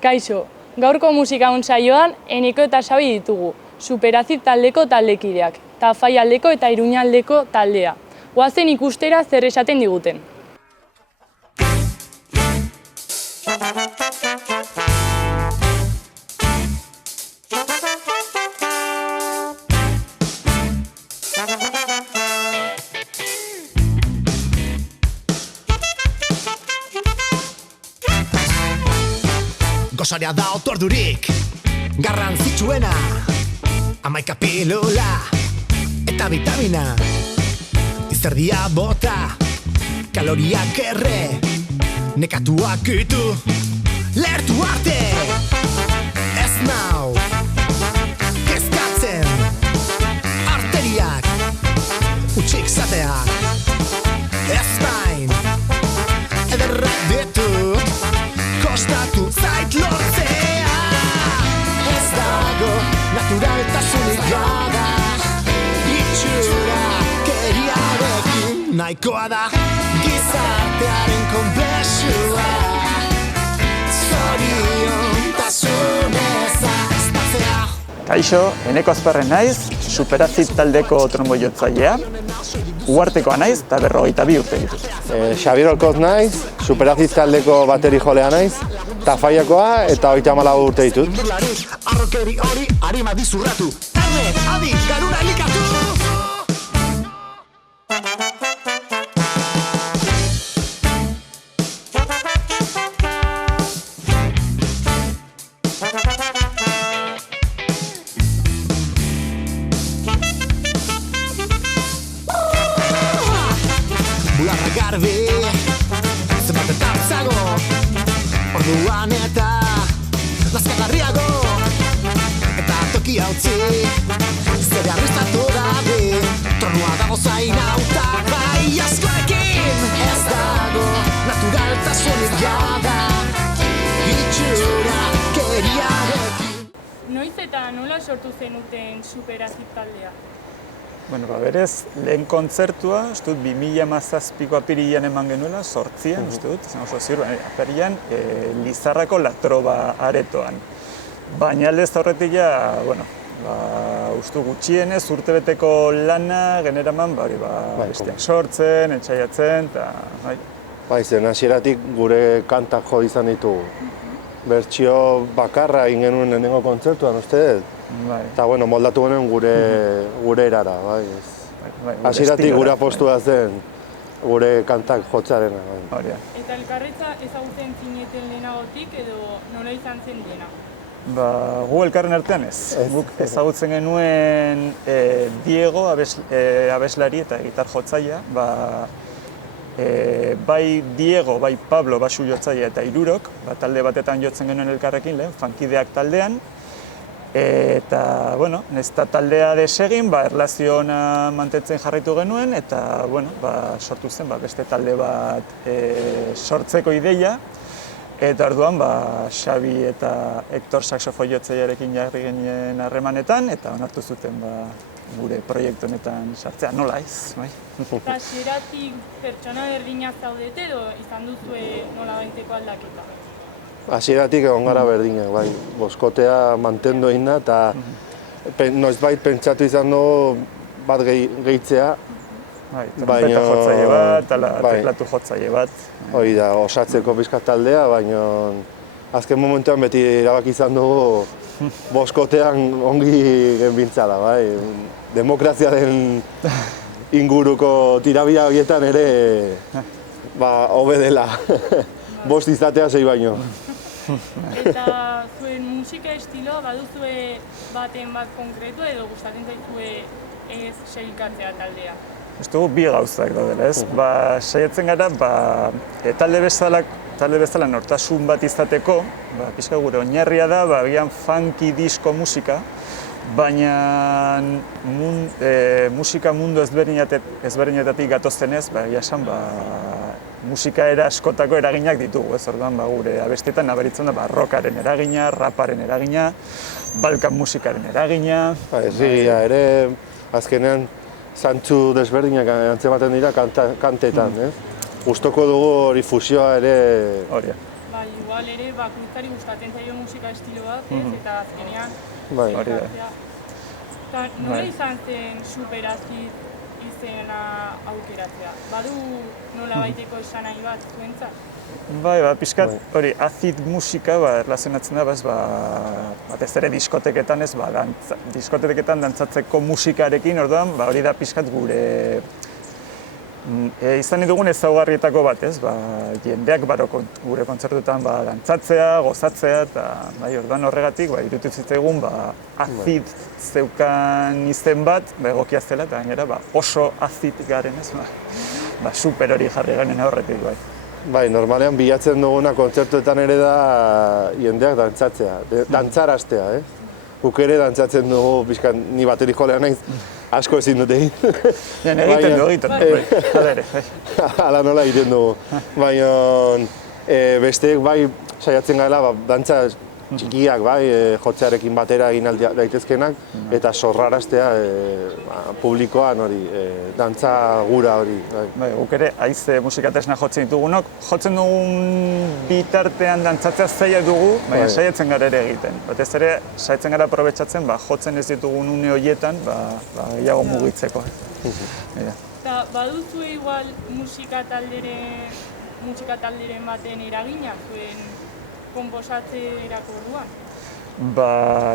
Kaixo, gaurko musika saioan Eneko eta Xabi ditugu, Superazid taldeko taldekideak, Tafaialdeko eta Iruñaldeko taldea. Goazen ikustera zer esaten diguten. Gosaria da otordurik, garrantzitsuena, 11 pilula eta vitamina. Izerdia bota, kaloriak erre, nekatuak itu, lertu arte. Ez nau, kezkatzen, arteriak, utxik zateak. Ez bain, ederrak ditut, kostatu zait lortzea. Ez dago naturaltasunik jada, itxura keriarekin nahikoa da gizartearen konplexua. Zoriontasunez aztatzea. Kaixo, Eneko Azparren naiz, Superazid taldeko tromboiotzailea. Uhartekoa naiz eta 52 urte ditut. Xabier Olkoz naiz, Superazid taldeko bateri jolea naiz, Tafaiakoa eta 34 urte ditut. Arrokeri hori arima dizurratu, erne, adi, garura elikatu! Bularra garbi, zenbatetan zago, orduan eta lazkagarriago, eta toki hautzi, zere arrestatu dabe, tronua dago zain hautagai askoekin. Ez dago naturaltasunik jada, itxura keriarekin. Noiz eta nola sortu zenuten Superazid taldea? Bueno, berez, lehen kontzertua, uste dut 2017ko apirilean eman genuela, 8an, uste dut, zen oso ziur, apirilean, Lizarrako Latroba aretoan. Baina aldez aurretik ja, bueno, uste gutxienez, urtebeteko lana generaman, besteak sortzen, etxaiatzen, eta bai. Zen hasieratik gure kantak jo izan ditugu. Bertsio bakarra egin genuen lehenengo kontzertuan, uste dut. Eta bueno, moldatu genuen gure erara, bai. Hasieratik gure apostua zen gure kantak jotzarena. Eta elkarretza ezagutzen zineten lehenagotik edo nola izan zen dena? Gu elkarren artean ez. Guk ezagutzen genuen Diego abeslari eta gitar jotzailea. Bai Diego, bai Pablo basu jotzailea eta Hirurok, talde batetan jotzen genuen elkarrekin lehen, Funkideak taldean. Eta, bueno, nesta taldea desegin, erlazio ona mantentzen jarraitu genuen, eta, bueno, sortu zen beste talde bat sortzeko ideia. Eta orduan, Xabi eta Hector saxofoiotzailearekin jarri genien harremanetan, eta onartu zuten gure proiektu honetan sartzea, nola ez, bai? Eta hasieratik pertsona berdinak zaudete edo izan duzue nola baiteko aldaketa? Hasieratik egon gara berdinak, bai. Boskotea mantendu egin da, eta noizbait pentsatu izan dugu bat gehitzea. Trompeta jotzaile bat, teklatu jotzaile bat. Hoi da, osatzeko pixkat taldea, baina azken momentuan beti erabaki izan dugu boskotean ongi genbintzala, bai. Demokraziaren inguruko tirabia horietan ere hobe dela. Bost izatea 6 baino. Eta zuen musika estiloa baduzue baten bat konkretu edo gustatzen zaizue ez segikatzea taldea? Ez dugu bi gauzak daudela, ez? Saiatzen gara, talde bezala nortasun bat izateko, pixka gure oinarria da, agian funky disko musika, baina musika mundu ezberdinetatik gatozenez, egia esan, musika era askotako eraginak ditugu, ez orduan gure abestetan nabaritzen da rockaren eragina, raparen eragina, balkan musikaren eragina. Errigia ere, azkenean zantzu desberdinak antzematen dira kantetan, ez? Gustoko dugu hori fusioa ere... Hori. Bai, igual ere bakoitzari gustatzen zaio musika estilo bat, ez? Eta azkenean Bai. Hori da. Eta nola izan zen Superazid izena aukeratzea? Badu nola baiteko esan nahi bat zuentzat? Bai, pixkat, hori, azid musika, erlazionatzen da, batez ere diskoteketan, ez, diskoteketan dantzatzeko musikarekin, orduan, hori da pixkat gure izan dugun ezaugarrietako bat, ez, jendeak gure kontzertuetan dantzatzea, gozatzea, eta orduan horregatik, iruditu zitzaigun, azid zeukan izen bat, egokia zela, eta gainera, oso azid garen, ez, super hori jarri garen aurretik, bai. Bai, normalean bilatzen duguna kontzertuetan ere da jendeak dantzatzea, dantzaraztea, ez? Guk ere dantzatzen dugu, pixkan, ni bateri jolea naiz, asko ezin dut egin. Egiten du, hala ere. Hala nola egiten dugu. Baina besteek bai saiatzen gaela dantza txikiak bai, jotzearekin batera egin daitezkenak, eta sorraraztea publikoan hori, dantza gura hori. Bai, guk ere haize musikatresna jotzen ditugunok, jotzen dugun bitartean dantzatzea zaila dugu, baina saiatzen gara ere egiten. Batez ere, saiatzen gara aprobetxatzen, jotzen ez ditugun une horietan, gehiago mugitzeko. Eta baduzue igual musika talderen baten eragina zuen konposatzerako orduan?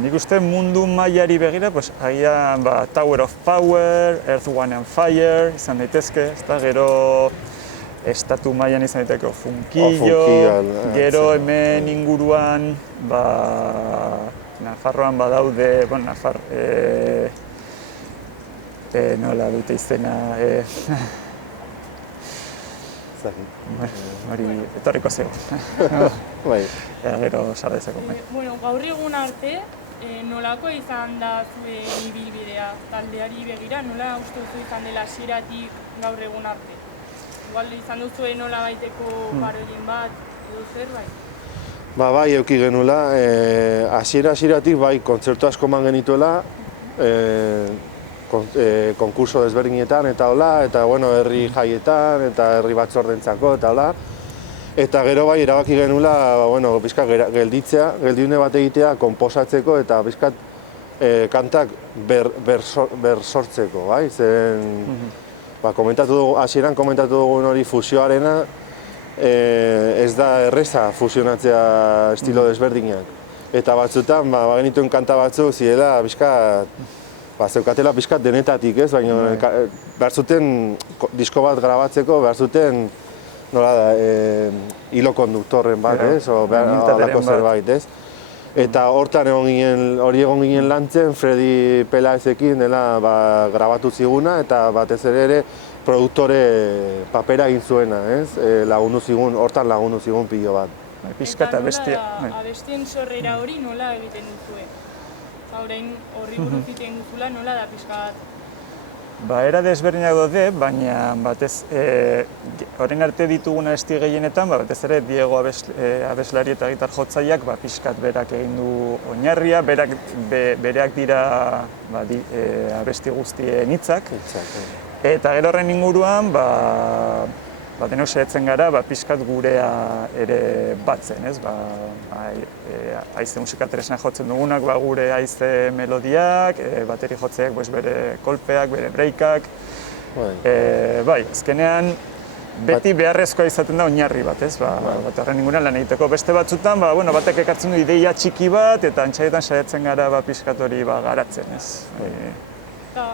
Nik uste mundu mailari begira, agian Tower of Power, Earth, Wind and Fire izan daitezke, gero estatu mailan izan daiteke Funkillo, gero hemen inguruan, Nafarroan badaude, nola dute izena, hori etorriko zego. Gero sardezeko. Gaur egun arte, nolako izan da zuen ibilbidea taldeari begira, nola uste duzu izan dela hasieratik gaur egun arte? Igual izan duzu nola baiteko parodien bat edo zerbait? Bai, eduki genula, hasieratik bai, kontzertu asko eman genituela, konkurso desberdinetan eta hola, eta herri jaietan, eta herri batzordentzako eta hola. Eta gero bai, erabaki genula, pixkat gelditzea, geldiune bat egitea, konposatzeko eta pixkat kantak bersortzeko, bai? Zen, hasieran komentatu dugun hori fusioarena, ez da erreza fusionatzea estilo desberdinak. Eta batzutan, genituen kanta batzuk zirela, pixkat, zeukatela pixkat denetatik, ez? Baina behar zuten disko bat grabatzeko, behar zuten nola da, hilo konduktorren bat, ez? O alako zerbait, ez? Eta hortan egon ginen lantzen, Freddy Pelaezekin dela grabatu ziguna, eta batez ere produktore papera egin zuena, ez? Hortan lagundu zigun pilo bat. Eta nola abestien sorrera hori nola egiten duzue? Orain horri buruz egiten duzula, nola da pixkat? Era desberdinak daude, baina batez, orain arte dituguna abesti gehienetan, batez ere Diego abeslari eta gitar jotzaileak pixkat berak egin du oinarria, bereak dira abesti guztien hitzak. Eta gero horren inguruan, denok saiatzen gara, pixkat gurea ere batzen, ez? Haize musikatresna jotzen dugunak, gure haize melodiak, bateri jotzeak bere kolpeak, bere breakak. Azkenean, beti beharrezkoa izaten da oinarri bat, ez? Horren inguruan lan egiteko. Beste batzutan, batek ekartzen du ideia txiki bat, eta antxaietan saiatzen gara pixkat hori garatzen, ez? Eta,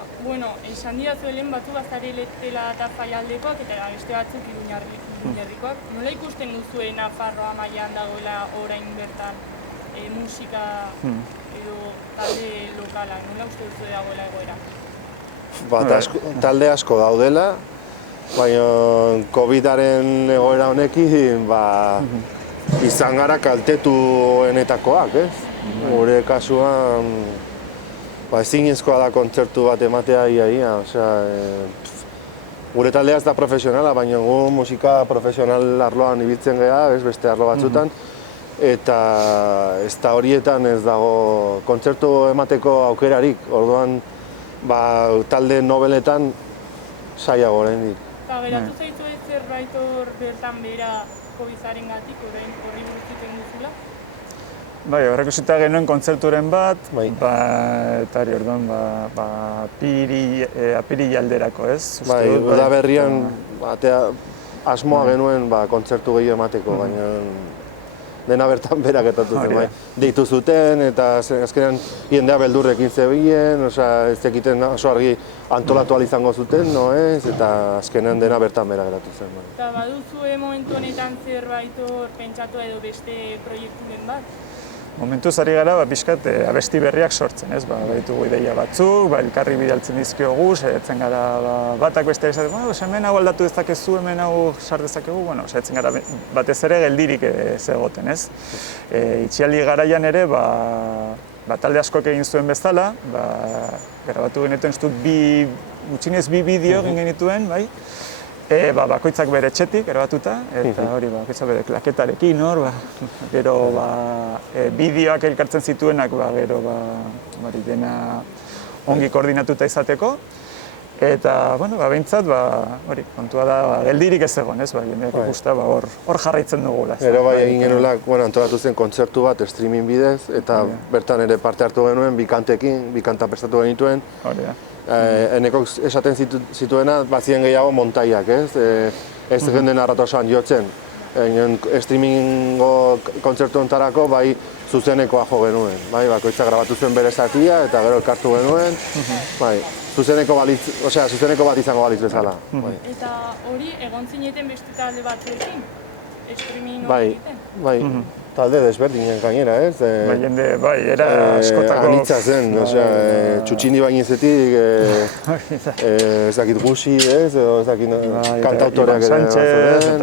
esan dira zuelen batzu Bazareletela eta Faialdekoak eta beste batzuk Iruñerrikoak. Nola ikusten duzue Nafarroa mailan dagoela orain bertan musika edo talde lokala? Nola uste duzue dagoela egoera? Talde asko daudela, baina COVID-aren egoera honekin izan gara kaltetuenetakoak, ez? Gure kasuan ezinezkoa da kontzertu bat ematea ia, gure taldea ez da profesionala, baina gu musika profesional arloan ibiltzen gara, beste arlo batzutan, eta ez da horietan ez dago kontzertu emateko aukerarik, orduan talde nobeletan saiago oraindik. Eta geratu zaitu ez zerbait hor bertan bera Covizaren gatik, orain horri buruz egiten duzula? Bai, horrek ikusita genuen kontzerturen bat, Bai. eta hori orduan, apirila alderako, ez? Bai, udaberrian asmoa genuen kontzertu gehiago emateko, baina dena bertan bera gertatu zen, bai. Deitu zuten, eta azkenean jendea beldurrekin zebilen, ez zekiten oso argi antolatu ahal izango zuten, eta azkenean dena bertan bera gertatu zen. Bai. Eta baduzue momentu honetan zerbait hor pentsatu edo beste proiekturen bat? Momentuz ari gara, pixkat abesti berriak sortzen, ez? Baditugu ideia batzuk, elkarri bidaltzen dizkiogu, saiatzen gara batak beste esaten, hemen hau aldatu dezakezu, hemen hau sar dezakegu, saiatzen gara batez ere geldirik ez egoten, ez? Itxialdi garaian ere, talde askok egin zuen bezala, grabatu genituen, gutxienez bi bideo egin genituen, bai? Bakoitzak bere etxetik grabatuta, eta hori bakoitzak bere klaketarekin hor, gero bideoak elkartzen zituenak, gero dena ongi koordinatuta izateko, eta behintzat, hori, kontua da, geldirik ez egon, ez, jendeak ikusta, hor jarraitzen dugula. Gero bai egin genuela, antolatu zen kontzertu bat streaming bidez, eta bertan ere parte hartu genuen, bi kanta prestatu genituen. Hori da. Enekok esaten zituena, bazien gehiago montaiak, ez? Ez genden arratosan jotzen. Streamingo kontzertu ontarako, bai zuzenekoa jo genuen. Bakoitza grabatu zuen bere zatia, eta gero elkartu genuen. Zuzeneko bat izango balitz bezala. Eta hori egon zineten beste talde batzuekin? Streaming hori egiten? Bai, talde desberdinen gainera, ez? Era askotako... Anitza zen, txutxindi bainizetik, ez dakit gusi, ez? Ez dakit kantautoreak ere bazen,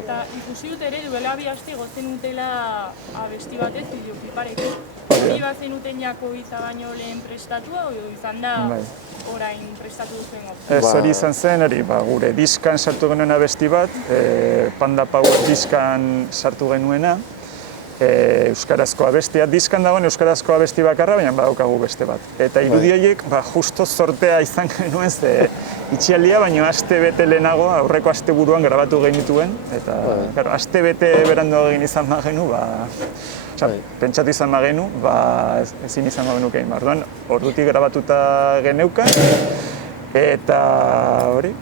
eta ikusi dut ere duela bi aste gozen utela abesti batez, bideokliparekin. Hori bazen uten jako baino lehen prestatua, edo izan da orain prestatu duzuen gauza? Ez hori izan zen, gure diskan sartu genuen abesti bat, Panda Power diskan sartu genuena, euskarazko abestia. Diskan dagoen euskarazko abesti bakarra, baina badaukagu beste bat. Eta irudi horiek, justo sortea izan genuen, itxialdia, baina aste bete lehenago, aurreko aste buruan grabatu genituen, eta aste bete berandu egin izan magenu, pentsatu izan magenu, ezin izan magenu kein. Ordutik grabatuta geneukan, eta hori,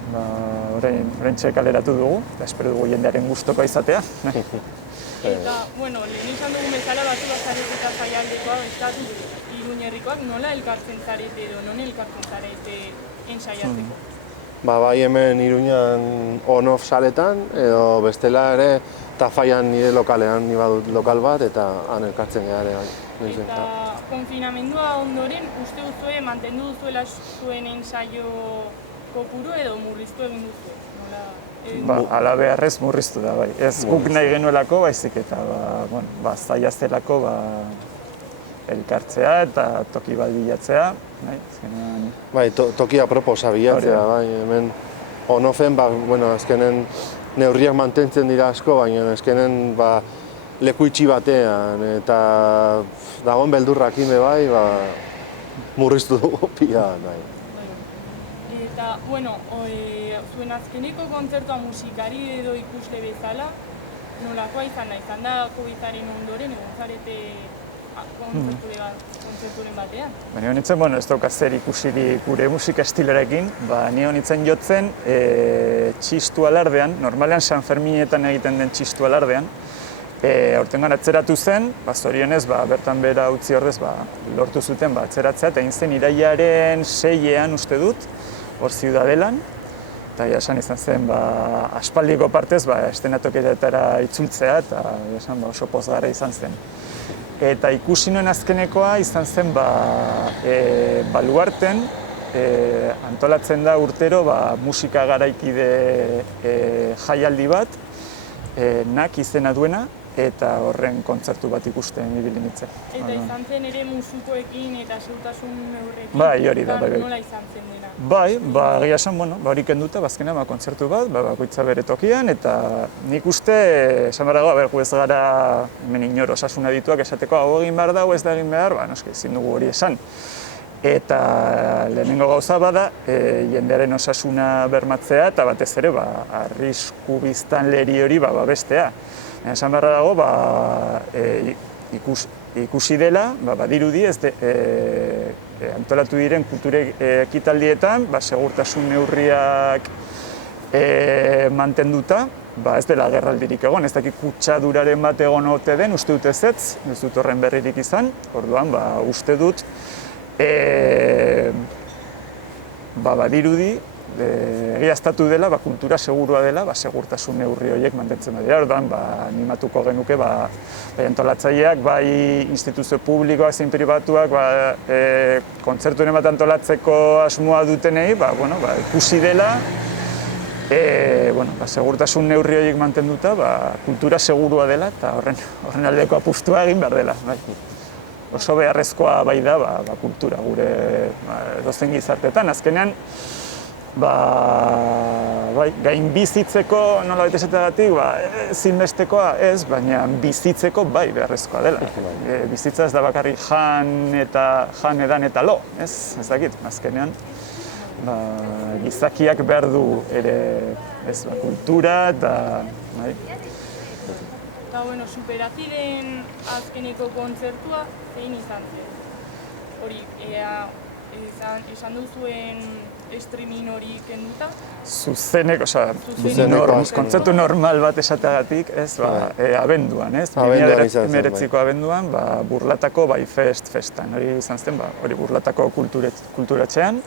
oraintxe kaleratu dugu, eta espero dugu jendearen gustokoa izatea. Eta, lehen izan dugun bezala batu bazarete eta zaialdekoa, estatu Iruñerrikoak nola elkartzen zarete edo non elkartzen zarete ensaiatzeko? Bai hemen Iruñan on-off saretan, edo bestela ere Tafaian nire lokalean, nire badut lokal bat, eta han elkartzen gara ere. Eta konfinamendua ondoren, uste duzue, mantendu duzuela zuen ensaio kopuru edo murriztu egin duzue? Ala beharrez murriztu da, bai. Ez guk nahi genuelako, baizik eta zaila zelako elkartzea eta toki bat bilatzea. Bai, toki aproposa bilatzea, bai. Hemen on-offen, azkenen neurriak mantentzen dira asko, baina azkenen leku itxi batean, eta dagoen beldurrakin bai, murriztu dugu pila, bai. Eta, zuen azkeneko kontzertua musikari edo ikusle bezala, nolakoa izan da Covizaren ondoren egon zarete kontzerturen batean? Baina honitzen, ez dauka zer ikusirik gure musika estilorekin, ni honitzen jotzen txistu alardean, normalean San Ferminetan egiten den txistu alardean, aurtengan atzeratu zen, zorionez, bertan bera utzi ordez, lortu zuten atzeratzea, eta egin zen irailaren 6ean uste dut, hor Ziudadelan, eta esan izan zen aspaldiko partez estenatoketara itzultzea, eta oso pozgarria izan zen. Eta ikusi nuen azkenekoa izan zen Baluarten, antolatzen da urtero musika garaikide jaialdi bat, NAK izena duena, eta horren kontzertu bat ikusten ibili nintzen. Eta izan zen ere musikoekin eta segurtasun neurrekin? Bai, hori da, bai. Nola izan zen dena? Bai, egia esan, hori kenduta, azkenean kontzertu bat, bakoitza bere tokian, eta nik uste, esan behar gu ez gara hemen inor osasun adituak esateko hau egin behar da, ez da egin behar, noski ezin dugu hori esan. Eta lehenengo gauza bada, jendearen osasuna bermatzea eta batez ere arrisku biztanleri hori babestea. Esan beharra dago, ikusi dela, badirudi antolatu diren kultura ekitaldietan, segurtasun neurriak mantenduta, ez dela agerraldirik egon, ez dakit kutsaduraren bat egon ote den, uste dut ez dut horren berririk izan, orduan uste dut badirudi, egiaztatu dela, kultura segurua dela, segurtasun neurri horiek mantentzen badira. Orduan, animatuko genuke, antolatzaileak, bai instituzio publikoak, zein pribatuak, kontzerturen bat antolatzeko asmoa dutenei, ikusi dela, segurtasun neurri horiek mantenduta, kultura segurua dela, eta horren aldeko apustua egin behar dela. Oso beharrezkoa bai da kultura gure edozein gizarteetan. Azkenean, gain bizitzeko, nolabait esateagatik, ezinbestekoa ez, baina bizitzeko bai beharrezkoa dela. Bizitza ez da bakarrik jan, edan eta lo, ez dakit. Azkenean, gizakiak behar du ere kultura eta... Eta, Superaziren azkeneko kontzertua zein izan zen? Hori, esan duzuen streaming hori kenduta? Zuzeneko, kontzertu normal bat esateagatik, abenduan, 2019ko abenduan, Burlatako festan, hori izan zen, hori Burlatako kulturatxean.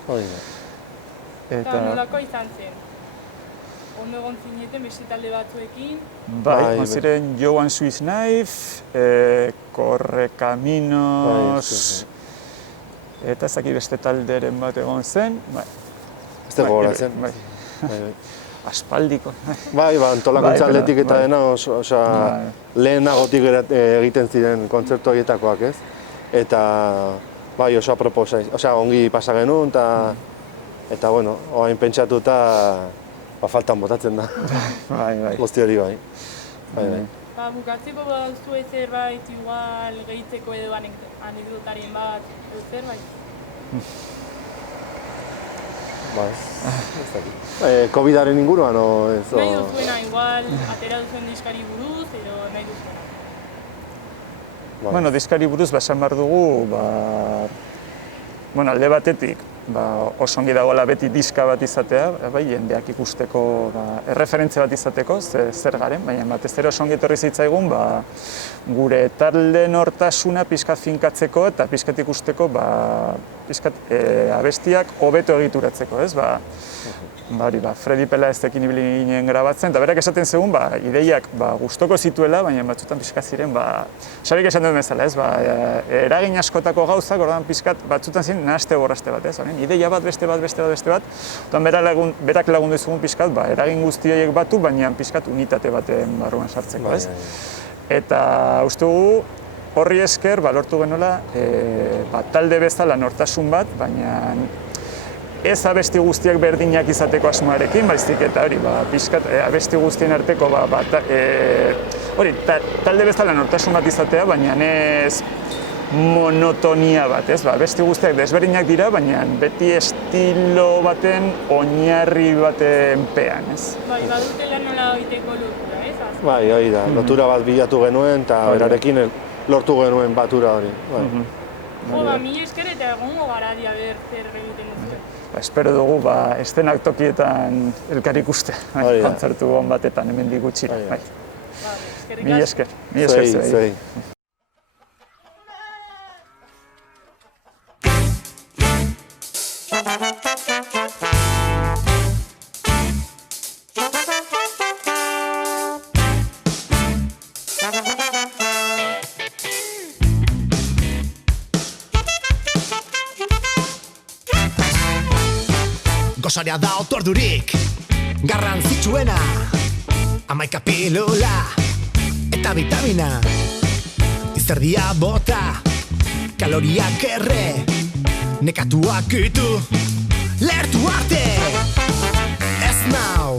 Eta nolako izan zen? Ondo egon zineten beste talde batzuekin? Egon ziren Joan Swiss Knife, Correcaminos, eta ezaki beste talderen bat egon zen. Ez da gogoratzen. Aspaldiko. Antolakuntza aldetik eta dena, lehenagotik egiten ziren kontzertu horietakoak, ez? Eta, oso aproposa, ongi pasa genuen, eta, oain pentsatuta, faltan botatzen da. Guzti hori bai. Bukatzeko baduzu zerbait, igual, gehitzeko edo anekdotarien bat, edo zerbait? COVID-aren inguruan, o ez? Nahi duzuena, igual, atera duzuen diskari buruz, edo nahi duzuena? Diskari buruz, esan behar dugu, alde batetik, oso ongi dagoela beti diska bat izatea, jendeak ikusteko, erreferentzia bat izateko, zer garen, baina batez ere oso ongi etorri zitzaigun, gure talde nortasuna pixkat finkatzeko eta pixkat ikusteko, abestiak hobeto egituratzeko, ez? Fredi Pelaezekin ibili ginen grabatzen, eta berak esaten zegoen, ideiak gustoko zituela, baina batzutan pixkat ziren, Xabik esan duen bezala, ez? Eragin askotako gauzak, ordan pixkat batzutan ziren nahaste borraste bat, ez? Ideia bat, beste bat, berak lagundu zugun pixkat, eragin guzti horiek batu, baina pixkat unitate baten barruan sartzeko, ez? Eta uste dugu, horri esker, lortu genuela, talde bezala nortasun bat, baina ez abesti guztiak berdinak izateko asmoarekin, baizik eta hori, pixkat, abesti guztien arteko, talde bezala nortasun bat izatea, baina ez monotonia bat, ez? Abesti guztiak desberdinak dira, baina beti estilo baten, oinarri baten pean, ez? Badutela nola egiteko lotura, ez? Hori da, lotura bat bilatu genuen, eta berarekin lortu genuen batura hori. Mi esker eta egongo gara ber zer egiten duzuen. Espero dugu, estenak tokietan elkar ikuste, kontzertu hon batetan, hemendik gutxira. Mi esker zuei. Gosarea da otordurik garrantzitsuena, 11 pilula eta vitamina, izerdia bota, kaloriak erre, nekatuak itu, lertu arte, ez nau,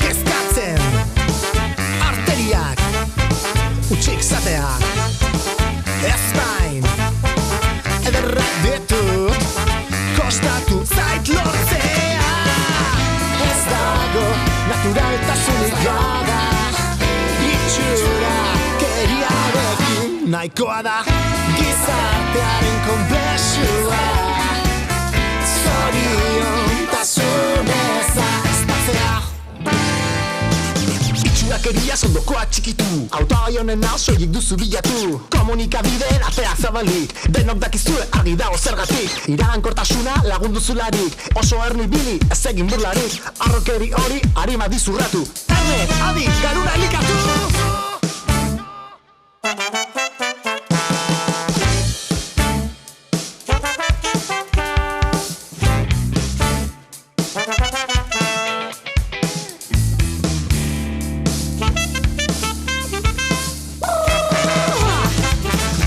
kezkatzen, arteriak, utxik zateak, ez bain, ederrak ditu. nahikoa da gizartearen konplexua zoriontasunez ahaztatzea. Itxurakeria sondokoa txikitu, autoi honen hau soilik duzu bilatu. Komunikabideen ateak zabalik, denok dakizue argi dago zergatik. Iragankortasuna lagundu zularik, oso ernibili ez egin burlarik. Arrokeri hori arima dizurratu, erne, adi, garuna elikatu.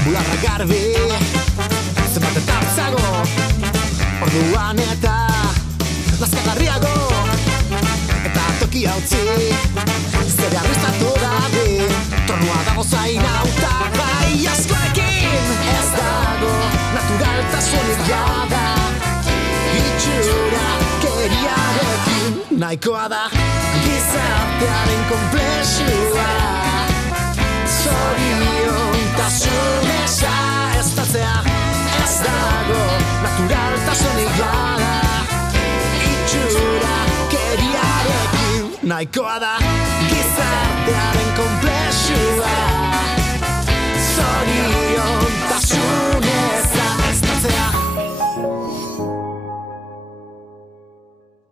Bularra garbi, zenbat eta zago, orduan eta lazkagarriago, eta tokia utzi, zere arrestatu dabe, tronua dago zain hautagai askorekin. Ez dago naturaltasunik jada, itxura keriarekin, nahikoa da gizartearen konplexua zoriontasunez ahaztatzea. Ez dago naturaltasunik jada, itxura keriarekin, nahikoa da gizartearen konplexua